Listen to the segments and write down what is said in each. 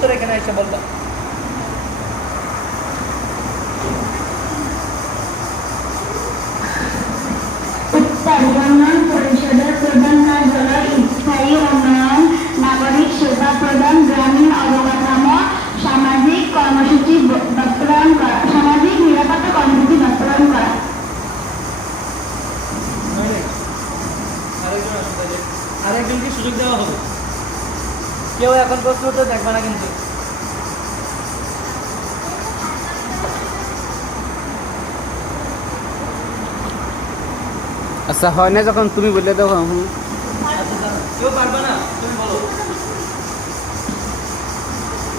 উত্তর এখানে এসে বলবা। উন্নয়ন পরিষদের প্রধান কাজ হল স্থায়ী উন্নয়ন, নাগরিক সেবা প্রদান, গ্রামীণ অবকাঠামো, সামাজিক কর্মসূচি বাস্তবায়ন করা, সামাজিক নিরাপত্তা কর্মসূচি বাস্তবায়ন করা। আরেকজনকে সুযোগ দেওয়া হবে। কেউ এখন প্রশ্ন উত্তর দেখবে না কিন্তু। আচ্ছা হয় না যখন তুমি বললে দাও। কেউ পারবে না, তুমি বলো।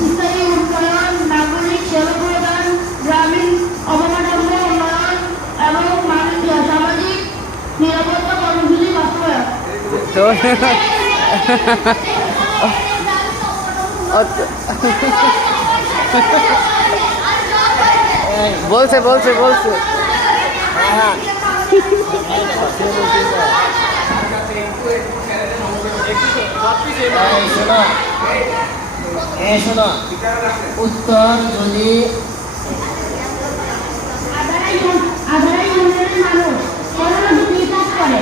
স্থায়ী উন্নয়ন, নাগরিক সেবা প্রদান, গ্রামীণ অবকাঠামো উন্নয়ন এবং সামাজিক নিরাপত্তা কর্মসূচি বাস্তবায়ন। বলছে বলছে বলছে শোনো উত্তর যদি আধারা ইউনিয়নের মানুষ দুটি কাজ করে।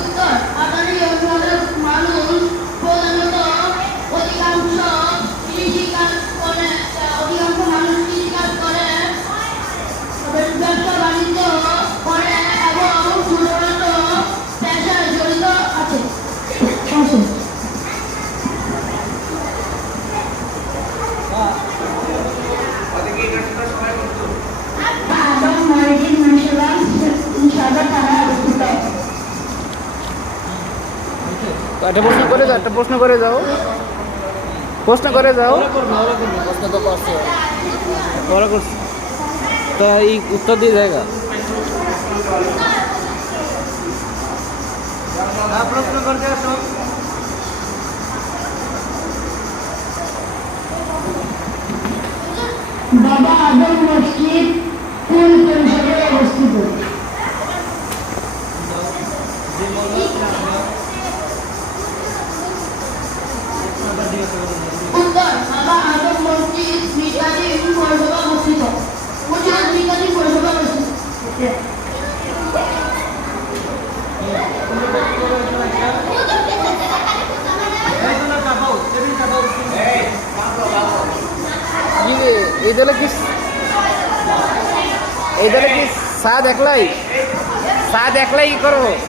উত্তর আধারা ইউনিয়নের মানুষ প্রধানত অধিকাংশ কৃষিকাজ করে, অধিকাংশ মানুষ কৃষিকাজ করে, ব্যবসা বাণিজ্য করে এবং ছোটখাটো পেশায় জড়িত আছে। একটা প্রশ্ন করে যাও, একটা প্রশ্ন করে যাও, প্রশ্ন করে যাও। প্রশ্ন তো করছে ওরা করছে তো এই উত্তর দিয়ে জায়গা প্রশ্ন করতে আসো। বাবা আদম মসজিদ কোন পরিসরে অবস্থিত? উত্তর বাবা আদম মসজিদ মিঠাদিন পৌরসভা অবস্থিত। মিঠাদিন পৌরসভা অবস্থিত। এই দলে কি এই দলে কি সাদ একলাই কি করবো?